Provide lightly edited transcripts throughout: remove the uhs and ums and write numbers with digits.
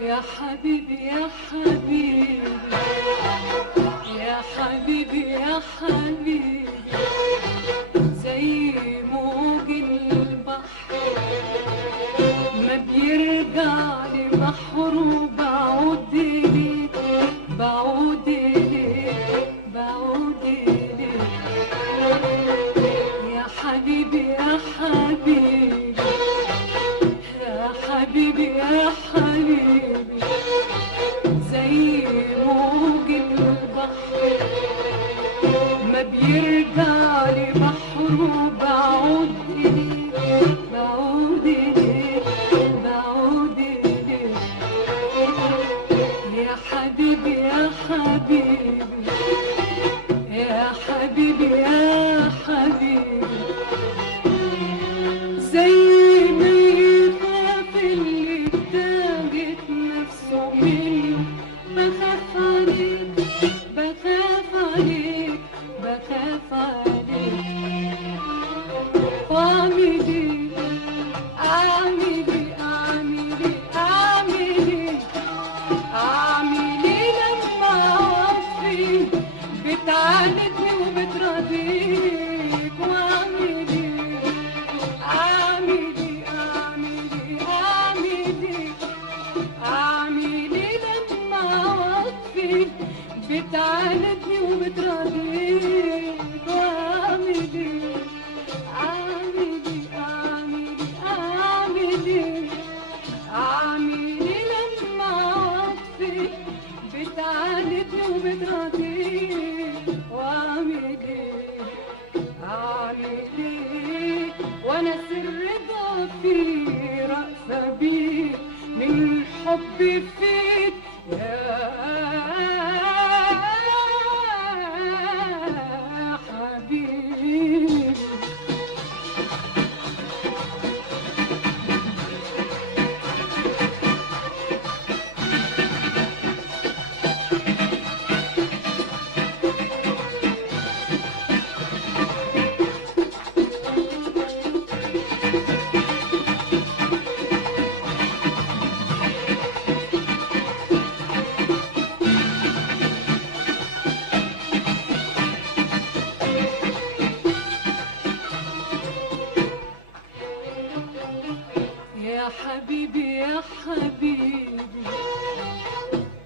يا حبيبي يا حبيبي يا حبيبي يا حبيبي زي موج البحر ما بيرجع لبحره بعود ليك بعود ليك بعود ليك يا حبيبي يا حبيبي يا حبيبي يا حبيبي زي موج البحر ما بيرجع لبحره بعود إليك بعود إليك بعود إليك يا حبيبي يا حبيبي يا حبيبي يا حبيبي زي بخاف عليك بخاف عليك بخاف عليك واعمل ايه اعمل ايه اعمل ايه اعمل ايه اعمل ايه لما وصفي بتعاندني وبتراضيك واعمل ايه اعمل ايه اعمل ايه اعمل ايه اعمل ايه بتعاندني وبتراضيك واعمل ايه اعمل ايه اعمل ايه اعمل ايه لما وصفي بتعاندني وبتراضيك واعمل حبي فيك يا حبيبي. يا حبيبي يا حبيبي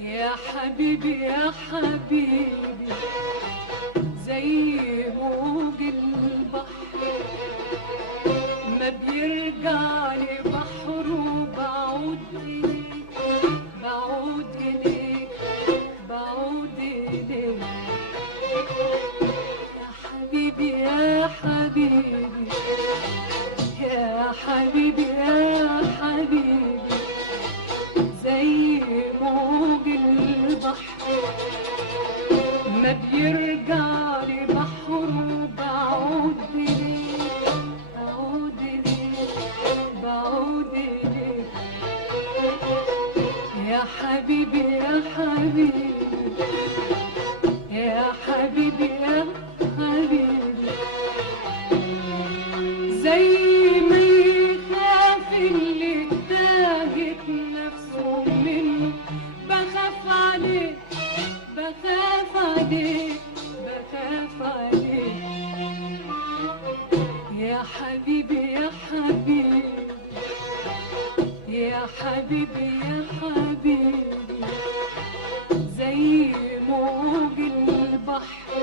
يا حبيبي يا حبيبي، زي موج البحر ما بيرجع لبحره، بعود إليك بعود إليك بعود إليك. يا حبيبي يا حبيبي يا حبيبي يا حبيبي، زي موج البحر ما بيرجع لبحره، بعود إليك بعود إليك بعود إليك. يا حبيبي يا حبيبي يا حبيبي يا حبيبي، زي ما يخاف اللي تاهت نفسه منه، بخاف عليك بخاف عليك بخاف عليك. يا حبيبي يا حبيبي يا حبيبي يا حبيبي، زي موج البحر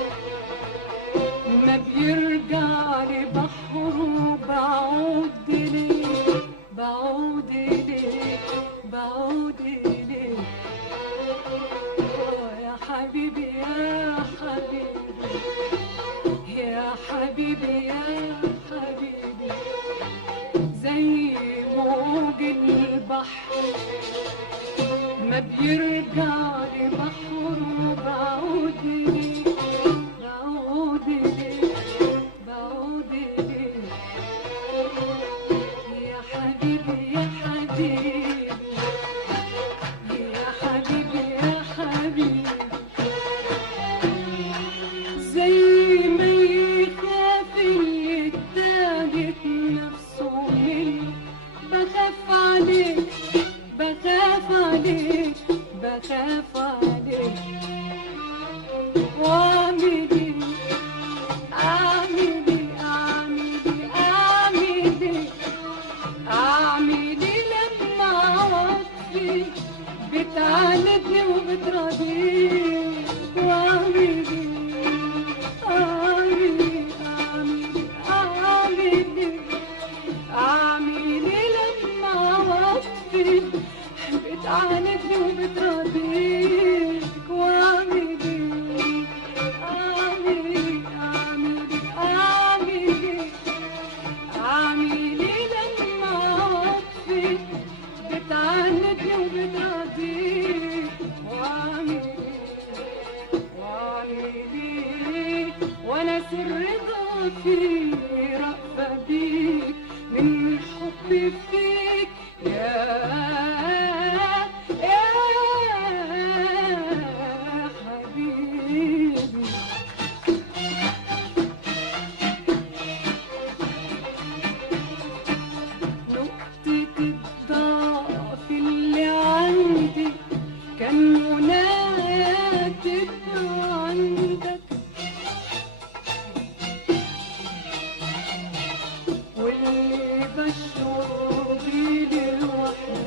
ما بيرجع لبحره، بعود إليك بعود إليك بعود إليك. يا حبيبي يا حبيبي يا حبيبي يا حبيبي، زي موج البحر ما بيرجع لبحره، بعود إليك بعود إليك بعود إليك. يا حبيبي يا حبيبي يا حبيبي يا حبيبي، زي ما يخاف اللي تاهت نفسه منه، بخاف عليك بخاف عليك بخاف عليك. واعمل ايه اعمل ايه اعمل ايه اعمل ايه اعمل ايه لما عواطفي بتعاندني وبتراضيني. واعمل ايه اعمل ايه اعمل ايه اعمل ايه لما عواطفي بتعاندني وبتراضيك. واعمل ايه اعمل ايه اعمل ايه اعمل ايه لما عواطفي بتعاندني وبتراضيك. واعمل ايه وانا سر ضعفي رأفة بيك من حبي فيك يا حبيبي. نقطة الضعف اللي عندي كان منايا تبقى عندك، واللي بشعر بيه لوحدي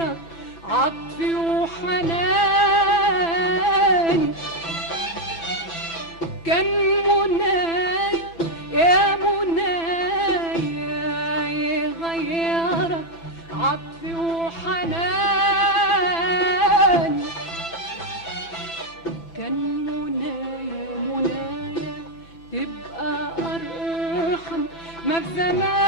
غيرك عطفي وحنان. كان منايا يا منايا يغيرك عطفي وحنان. كان منايا منايا تبقى أرحم ما في زمان.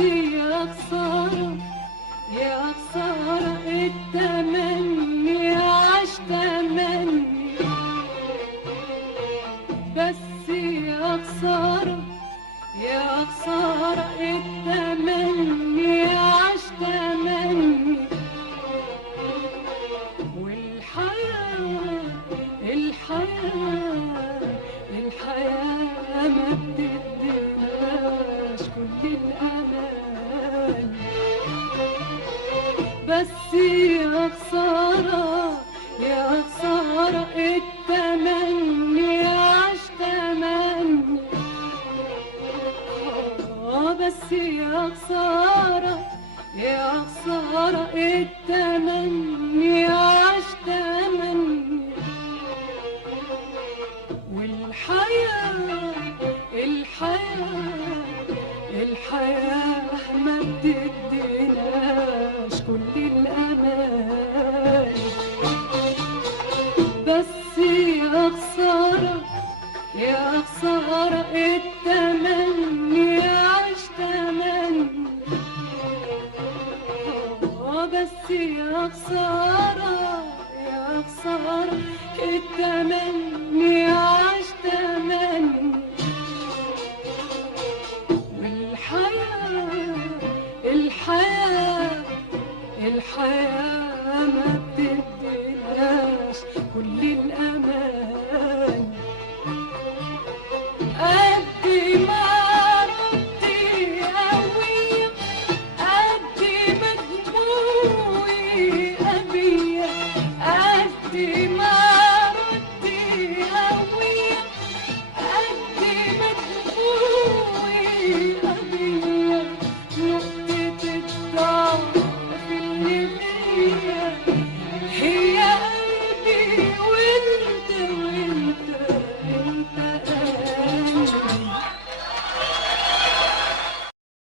يا خسارة يا خسارة التمني عاش تمني. بس يا خسارة يا خسارة التمني عاش تمني. والحياة الحياة ما بتديناش كل الأمان. بس يا خسارة يا خسارة التمني عاش تمني. بس يا خسارة يا خسارة التمني عاش تمني. والحياة الحياة ما بتديناش كل الأمان. بس يا خسارة يا خسارة التمني عاش تمني. بس يا خسارة